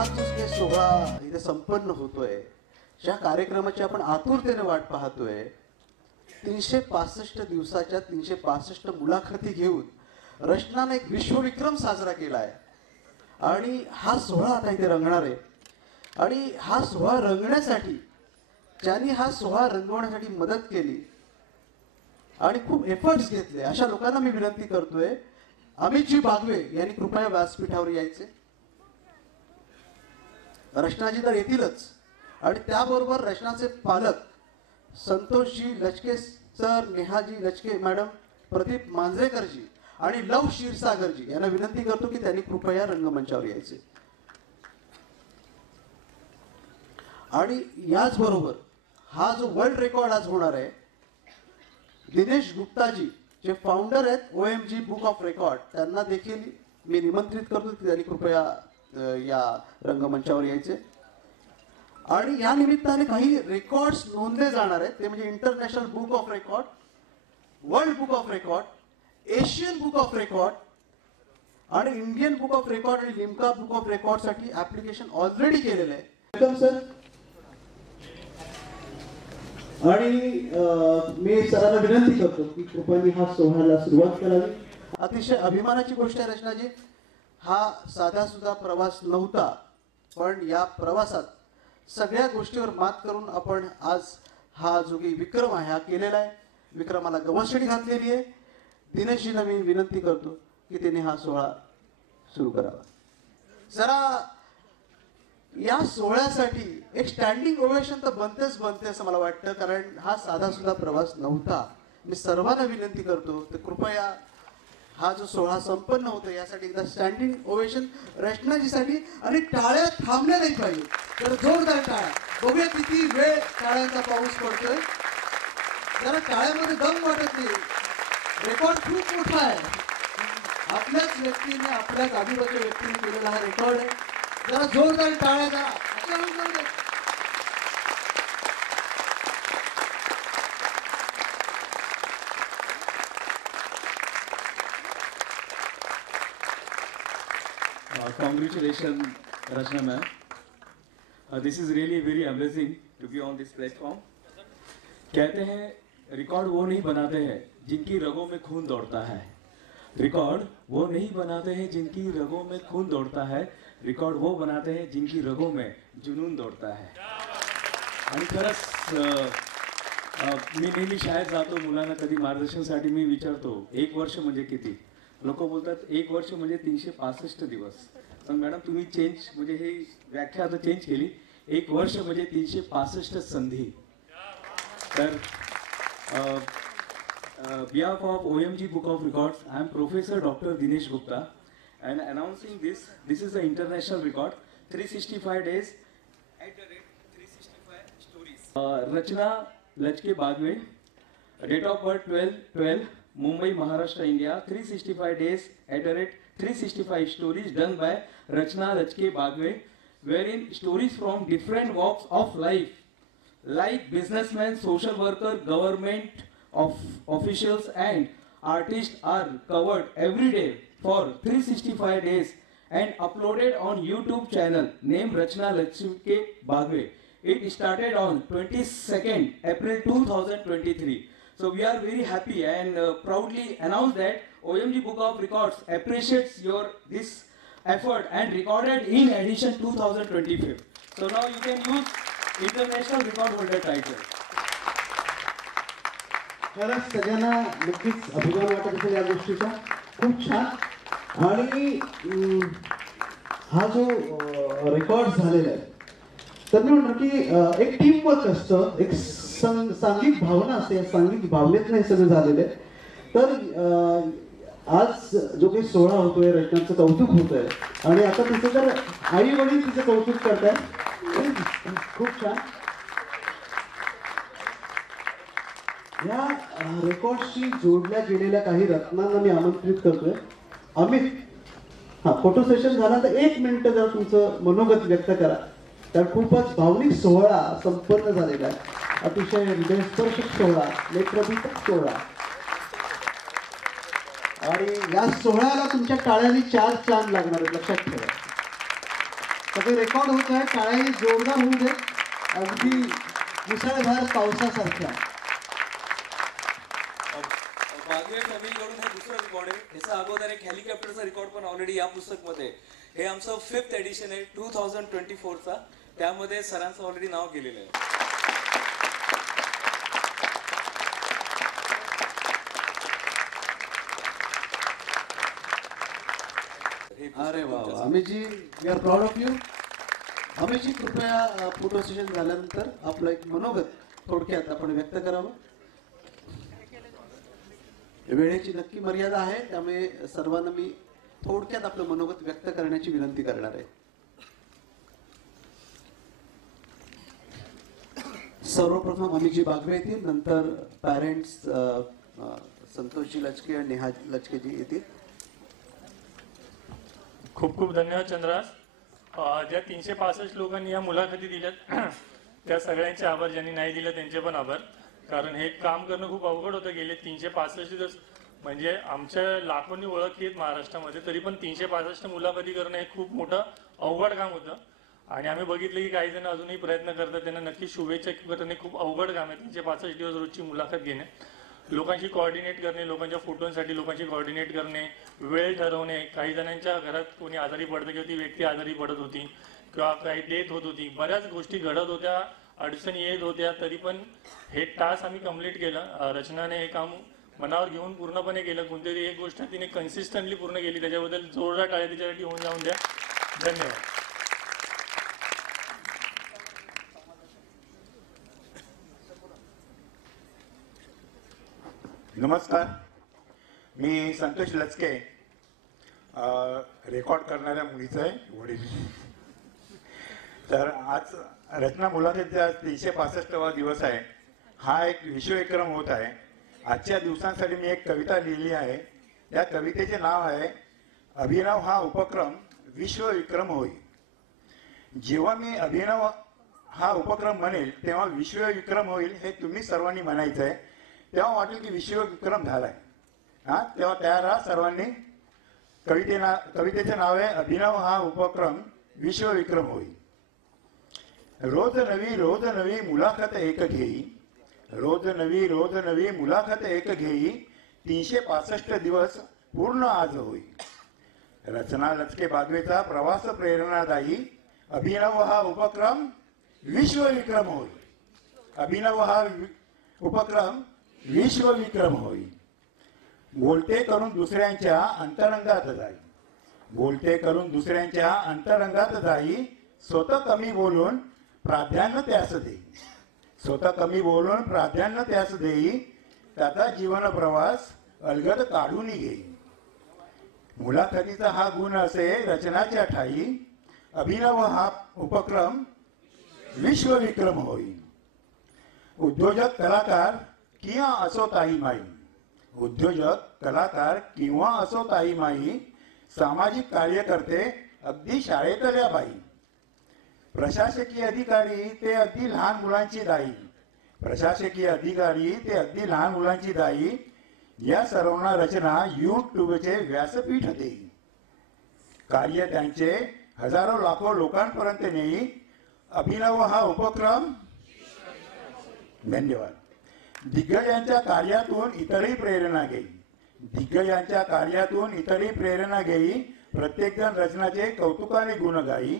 हा जो काही सोहळा इथे संपन्न होतोय, ज्या कार्यक्रमाची आपण आतुरतेने वाट पाहतोय, 365 दिवसाच्या 365 मुलाखती घेऊन रचनाने एक विश्वविक्रम साजरा केलाय आणि हा सोहळा आता इथे रंगणार आहे. आणि हा सोहळा रंगण्यासाठी, ज्यांनी हा सोहळा रंगवण्यासाठी मदत केली आणि खूप एफर्ट्स घेतले, अशा लोकांना मी विनंती करतोय, अमितजी बागवे यांनी कृपया व्यासपीठावर यायचे. रचनाजी तर येतीलच आणि त्याबरोबर रचनाचे पालक संतोषजी लचके सर, नेहाजी लचके मॅडम, प्रदीप मांजरेकरजी आणि लव क्षीरसागरजी यांना विनंती करतो की त्यांनी कृपया रंगमंचावर यायचे. आणि याचबरोबर हा जो वर्ल्ड रेकॉर्ड आज होणार आहे, दिनेश गुप्ताजी जे फाउंडर आहेत OMG बुक ऑफ रेकॉर्ड, त्यांना देखील मी निमंत्रित करतो की त्यांनी कृपया या रंगमंचावर यायचे. आणि या निमित्ताने काही रेकॉर्ड्स नोंदले जाणार आहेत, ते म्हणजे international book of record, world book of record, Asian book of record आणि इंडियन बुक ऑफ रेकॉर्ड आणि लिम्का बुक ऑफ रेकॉर्ड साठी ऍप्लिकेशन ऑलरेडी केलेलं आहे. Welcome sir. आणि मी सरांना विनंती करतो की कृपया हा सोहळ्याला सुरुवात करावी. अतिशय अभिमानाची गोष्ट आहे रचनाजी, हा साधा सुद्धा प्रवास नव्हता, पण या प्रवासात सगळ्या गोष्टीवर मात करून आपण आज हा जो काही विक्रम आहे हा केलेला आहे. विक्रमाला गवसणी घातलेली आहे. दिनेशजींना मी विनंती करतो की त्यांनी हा सोहळा सुरू करावा. जरा या सोहळ्यासाठी एक स्टँडिंग ओवेशन तर बनते असं मला वाटतं, कारण हा साधा सुद्धा प्रवास नव्हता. मी सर्वांना विनंती करतो तर कृपया हा जो सोहळा संपन्न होतो यासाठी एकदा स्टँडिंग ओवेशन रचनाजीसाठी, आणि टाळ्या थांबल्या नाही पाहिजे, तर जोरदार टाळ्या. बघूया किती वेळ टाळ्यांचा पाऊस पडतोय. जरा टाळ्यामध्ये दम वाटत नाही, रेकॉर्ड खूप मोठा आहे. आपल्याच व्यक्तीने, आपल्याच आजूबाजूच्या व्यक्तीने केलेला हा रेकॉर्ड आहे. जरा जोरदार टाळ्या जरा. Congratulations, Rachna ma'am. This is really very amazing to be on this platform. कहते हैं रिकॉर्ड वो नहीं बनाते हैं जिनकी रगों में खून दौड़ता है. रिकॉर्ड वो नहीं बनाते हैं जिनकी रगों में खून दौड़ता है. रिकॉर्ड वो बनाते हैं जिनकी रगों में जुनून दौड़ता है. आणि खरंच मी नेहमी शाळेत जातो, मुलांना कधी मार्गदर्शनासाठी मी विचारतो 1 वर्ष म्हणजे किती. लोक बोलतात 1 वर्ष म्हणजे 365 दिवस. पण मॅडम तुम्ही चेंज म्हणजे ही व्याख्या आता चेंज केली, 1 वर्ष म्हणजे 365 संधी. तर behalf of OMG Book of Records, I am Professor Dr. Dinesh Gupta and announcing this is the international record, 365 days at the rate 365 stories. Rachna Lachke Bagwe, date of birth 12/12, Mumbai, Maharashtra, India. 365 days at the rate 365 stories done by Rachna Lachke Bagwe, wherein stories from different walks of life like businessmen, social worker, government officials and artists are covered every day for 365 days and uploaded on YouTube channel named Rachna Lachke Bagwe. It started on 22nd April 2023. So we are very happy and proudly announce that OMG Book of Records appreciates this effort and recorded in edition 2025. So now you can use international record holder title. खरंच सगळ्यांना नक्कीच अभिमान वाटत असेल या गोष्टीचा. खूप छान. आणि हा जो रेकॉर्ड झालेला आहे, तर मी म्हणतो की एक टीम वर्क असतं, एक सांघिक भावना असते. या सांघिक भावनेत नाही सगळं झालेलं आहे. तर आज जो काही सोहळा होतोय, रचनाचं कौतुक होतंय आणि आता तिचं तर आई वडील तिचं कौतुक करतायत. खूप छान. या रेकॉर्डशी जोडल्या गेलेल्या काही रत्नांना मी आमंत्रित करतोय. अमित, हा फोटो सेशन झाल्यानंतर 1 मिनिट जर तुमचं मनोगत व्यक्त करा. तर खूपच भावनिक सोहळा संपन्न झालेला आहे. अतिशय हृदयस्पर्शक सोहळा, नेत्रदीपक सोहळा. आणि या सोहळ्याला तुमच्या टाळ्यांनी 4 चांद लागणार आहेत, लक्षात ठेवा. सगळे रेकॉर्ड होत आहे. टाळ्या जोरदार होऊ दे, अगदी मुसळधार पावसासारख्या. बागवे फॅमिलीकडून हे दुसरं रेकॉर्ड आहे. ह्याचा अगोदर एक हेलिकॉप्टरचा रेकॉर्ड पण ऑलरेडी या पुस्तकमध्ये आहे. हे आमचं 5th एडिशन आहे 2024चा. त्यामध्ये सरांचं ऑलरेडी नाव केलेलं आहे. अरे वा, Amitji, we are proud of you. Amitji, कृपया फोटो सेशन झाल्यानंतर आपलं एक मनोगत थोडक्यात आपण व्यक्त करावं. वेळेची नक्की मर्यादा आहे, त्यामुळे सर्वांना मी थोडक्यात आपलं मनोगत व्यक्त करण्याची विनंती करणार आहे. सर्वप्रथम अमितजी बागवे येतील, नंतर पॅरेंट्स संतोषजी लचके आणि नेहा लचकेजी येतील. खूप खूप धन्यवाद चंद्रास. ज्या 365 लोकांनी या मुलाखती दिल्यात त्या सगळ्यांचे आभार. ज्यांनी नाही दिलं त्यांचे पण आभार. कारण हे काम करणं खूप अवघड होतं. गेले 365 दिवस म्हणजे आमच्या लाखोंनी ओळखी आहेत महाराष्ट्रामध्ये, तरी पण 365 मुलाखती करणं हे खूप मोठं अवघड काम होतं. आणि आम्ही बघितलं की काही जण अजूनही प्रयत्न करतात. त्यांना नक्की शुभेच्छा करणे खूप अवघड काम आहे. 365 दिवस रोजची मुलाखत घेणे, लोकांशी कोऑर्डिनेट करणे, लोकांच्या फोटोंसाठी लोकांशी कोऑर्डिनेट करणे, वेळ ठरवणे. काही जणांच्या घरात कोणी आजारी पडतं किंवा ती व्यक्ती आजारी पडत होती किंवा काही डेथ होत होती, बऱ्याच गोष्टी घडत होत्या, अडचणी येत होत्या. तरी पण हे टास्क आम्ही कंप्लीट केलं. रचनाने हे काम मनावर घेऊन पूर्णपणे केलं. कोणतीतरी एक गोष्ट तिने कन्सिस्टंटली पूर्ण केली. त्याच्याबद्दल जोरदार टाळ्या तिच्यासाठी होऊन जाऊन द्या. धन्यवाद. नमस्कार, मी संतोष लचके, रेकॉर्ड करणाऱ्या मुलीचं आहे वडील. तर आज रचना मुलाखतीचा 365वा दिवस आहे. हा एक विश्वविक्रम होत आहे. आजच्या दिवसांसाठी मी एक कविता लिहिली आहे. त्या कवितेचे नाव आहे अभिनव हा उपक्रम विश्वविक्रम होईल. जेव्हा मी अभिनव हा उपक्रम म्हणेल तेव्हा विश्वविक्रम होईल हे तुम्ही सर्वांनी म्हणायचं आहे. तेव्हा वाटेल की विश्वविक्रम झालाय. तेव्हा तयार राहा सर्वांनी. कवितेचे नाव आहे अभिनव हा उपक्रम विश्वविक्रम होईल. रोज नवी मुलाखत एक घेई, रोज नवी मुलाखत एक घेई, 365 दिवस पूर्ण आज होई. रचना लचके बागवेचा प्रवास प्रेरणादायी, अभिनव हा उपक्रम विश्वविक्रम होईल. अभिनव हा उपक्रम विश्वविक्रम होईल. बोलते करून दुसऱ्यांच्या अंतरंगात जाई, बोलते करून दुसऱ्यांच्या अंतरंगात जाई, स्वतः कमी बोलून प्राधान्य त्यास देई, स्वतः कमी बोलून प्राधान्य त्यास देई, त्याचा जीवन प्रवास अलगद काढून घेई. मुलाखतीचा हा गुण असे रचनाच्या ठाई, अभिनव हा उपक्रम विश्वविक्रम होईल. उद्योजक कलाकार किंवा असो ताई माई, उद्योजक कलाकार किंवा असो ताई माई, सामाजिक कार्यकर्ते अगदी शाळेतल्या बाई, प्रशासकीय अधिकारी ते अगदी लहान मुलांची दाई, प्रशासकीय अधिकारी ते अगदी लहान मुलांची दाई, या सर्वांना रचना यूट्यूबचे व्यासपीठ देई. कार्य त्यांचे हजारो लाखो लोकांपर्यंत नेई. अभिनव हा उपक्रम. धन्यवाद. दिग्गजांच्या कार्यातून इतरही प्रेरणा घेई, दिग्गजांच्या कार्यातून इतरही प्रेरणा घेई, प्रत्येक जण रचनाचे कौतुकाने गुण गाई.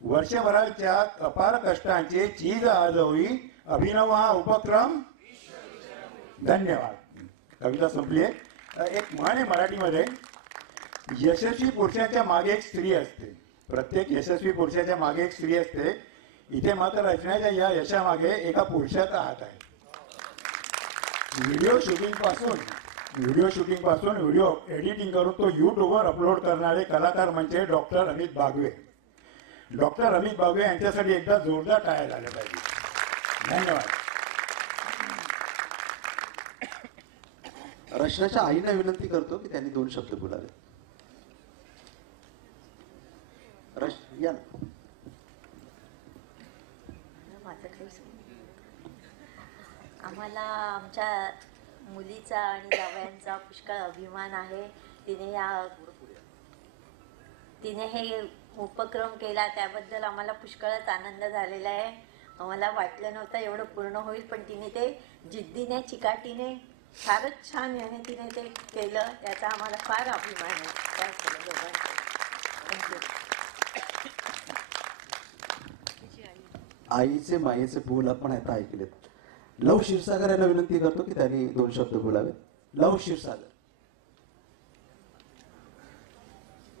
वर्षभराच्या अपार कष्टांचे चीज आज होई. अभिनव हा उपक्रम. धन्यवाद. कविता संपली आहे. एक म्हण आहे मराठीमध्ये, यशस्वी पुरुषाच्या मागे एक स्त्री असते. प्रत्येक यशस्वी पुरुषाच्या मागे एक स्त्री असते. इथे मात्र रचनाच्या या यशामागे एका पुरुषाचा हात आहे. व्हिडिओ शूटिंग पासून व्हिडिओ एडिटिंग करून तो यूट्यूबवर अपलोड करणारे कलाकार म्हणजे डॉक्टर अमित बागवे. डॉक्टर अमित बागवे यांच्यासाठी एकदा जोरदार टाळ्या झाल्या पाहिजे. धन्यवाद. रचनाच्या आईला विनंती करतो की त्यांनी 2 शब्द बोलावे. या ना. आम्हाला आमच्या मुलीचा आणि जावयांचा पुष्कळ अभिमान आहे. तिने हे उपक्रम केला त्याबद्दल आम्हाला पुष्कळच आनंद झालेला आहे. आम्हाला वाटलं नव्हतं एवढं पूर्ण होईल, पण तिने ते जिद्दीने चिकाटीने फारच छान याने तिने ते केलं, त्याचा आम्हाला फार अभिमान आहे त्या दोघांचा. थँक्यू. आईचे मायेचे बोल आपण आता ऐकलेत. लव क्षीरसागर यांना विनंती करतो की त्यांनी 2 शब्द बोलावेत. लव क्षीरसागर.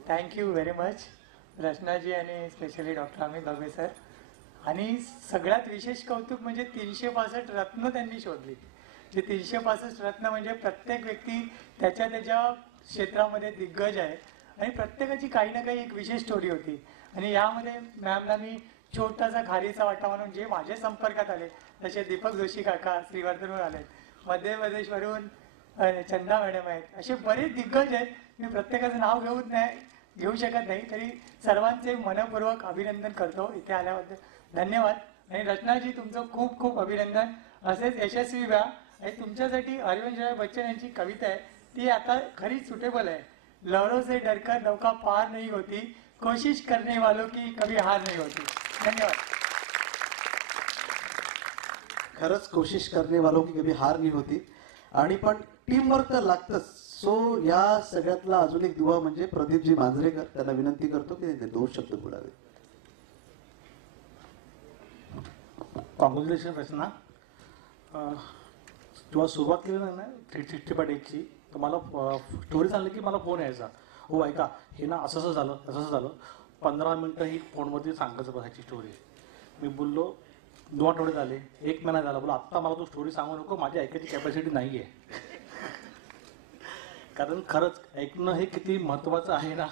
थँक्यू व्हेरी मच रचनाजी आणि स्पेशली डॉक्टर अमित दबे सर. आणि सगळ्यात विशेष कौतुक म्हणजे 365 रत्न त्यांनी शोधली. जे 365 रत्न म्हणजे प्रत्येक व्यक्ती त्याच्या क्षेत्रामध्ये दिग्गज आहे आणि प्रत्येकाची काही ना काही एक विशेष स्टोरी होती. आणि यामध्ये मॅमला मी छोटासा खारीचा वाटा म्हणून जे माझ्या संपर्कात आले तसे दीपक जोशी काका श्रीवर्धनवर आले, मध्य प्रदेशवरून चंदा मॅडम आहेत, असे बरेच दिग्गज आहेत. मी प्रत्येकाचं नाव घेऊ शकत नाही, तरी सर्वांचे मनपूर्वक अभिनंदन करतो इथे आल्याबद्दल. धन्यवाद. आणि रचनाजी तुमचं खूप खूप अभिनंदन. असेच यशस्वी व्हा. आणि तुमच्यासाठी हरिवंशराय बच्चन यांची कविता आहे, ती आता खरी सुटेबल आहे. लहरों से डरकर नौका पार नहीं होती, कोशिश करने वालों की कभी हार नहीं होती. धन्यवाद. खरंच कोशिश करणे वालों की कभी हार नाही होती. आणि पण टीम वर्क तर लागतंच. सो या सगळ्यातला अजून एक दुवा म्हणजे प्रदीपजी मांजरेकर, त्यांना विनंती करतो की ते 2 शब्द बोलावे. कॉंग्रॅच्युलेशन रचना. जेव्हा सुरुवात केली ना 365 डेजची, तर मला स्टोरी सांगली की मला फोन यायचा, हो ऐका हे ना असं असं झालं तसं असं झालं. 15 मिनटं ही फोनमध्ये सांगायचं बघायची स्टोरी. मी बोललो 2 आठवडे झाले, 1 महिना झाला, बोला आत्ता मला तू स्टोरी सांगू नको, माझी ऐकायची कॅपॅसिटी नाही आहे. कारण खरंच ऐकणं हे किती महत्त्वाचं आहे ना,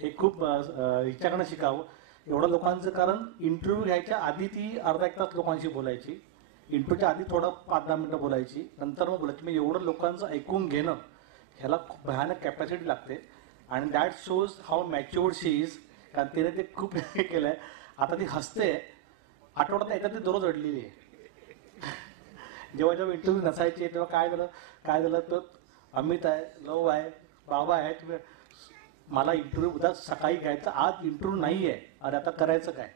हे खूप हिच्याकडनं शिकावं. एवढं लोकांचं, कारण इंटरव्ह्यू घ्यायच्या आधी ती अर्धा 1 तास लोकांशी बोलायची, इंटरव्ह्यूच्या आधी थोडं 5-10 मिनटं बोलायची, नंतर मग बोलायची. मी एवढं लोकांचं ऐकून घेणं ह्याला खूप भयानक कॅपॅसिटी लागते. आणि that shows how matured she is. कारण तिने ते खूप हे केलं आहे. आता ती हसते, आठवड्यात एकदा ती दररोज रडलेली आहे. जेव्हा जेव्हा इंटरव्ह्यू नसायचे तेव्हा काय झालं तर अमित आहे, लव आहे, बाबा आहे, तुम्ही मला इंटरव्ह्यू उद्या सकाळी घ्यायचा, आज इंटरव्ह्यू नाही आहे, अरे आता करायचं काय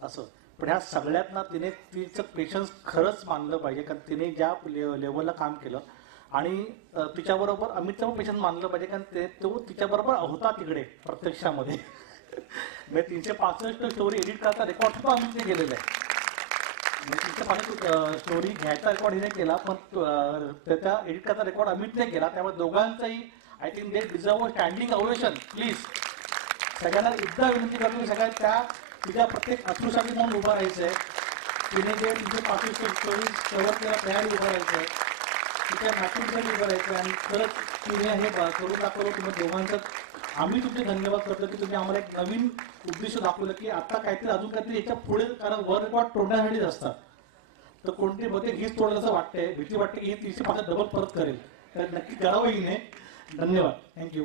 असं. पण ह्या सगळ्यात ना तिने तिचं पेशन्स खरंच मानलं पाहिजे. कारण तिने ज्या लेवलला काम केलं आणि तिच्याबरोबर अमितचं पण पेशन्स मानलं पाहिजे, कारण तो तिच्याबरोबर होता तिकडे प्रत्यक्षामध्ये. म्हणजे 365 स्टोरी एडिट करता रेकॉर्ड सुद्धा अमितने केलेलं आहे. म्हणजे 365 स्टोरी घ्यायचा रेकॉर्ड हिने केला, पण त्याचा एडिट करता रेकॉर्ड अमितने केला. त्यामुळे दोघांचाही I think they deserve standing ovation. Please सगळ्यांना एकदा विनंती करतो की सगळ्यात त्या तिच्या प्रत्येक अश्रूसाठी म्हणून उभं राहायचं आहे. तिने जे 365 स्टोरी कव्हर केला त्यासाठी उभं राहायचं आहे, तिच्या मॅचिंगसाठी उभं राहायचं आहे. आणि खरंच तिने हे करून दाखवलं. तुम्ही दोघांचं आम्ही तुमचे धन्यवाद करतो की तुम्ही आम्हाला एक नवीन उद्दिष्ट दाखवलं की आता काहीतरी अजून काहीतरी याच्या पुढे, कारण वर रेकॉर्ड तोडण्यासाठीच असतात. तर कोणती बहुतेक हीच तोडलं असं वाटतंय, भीती वाटते की ही 365 डबल परत करेल. तर नक्की करावं हिने. धन्यवाद. थँक्यू.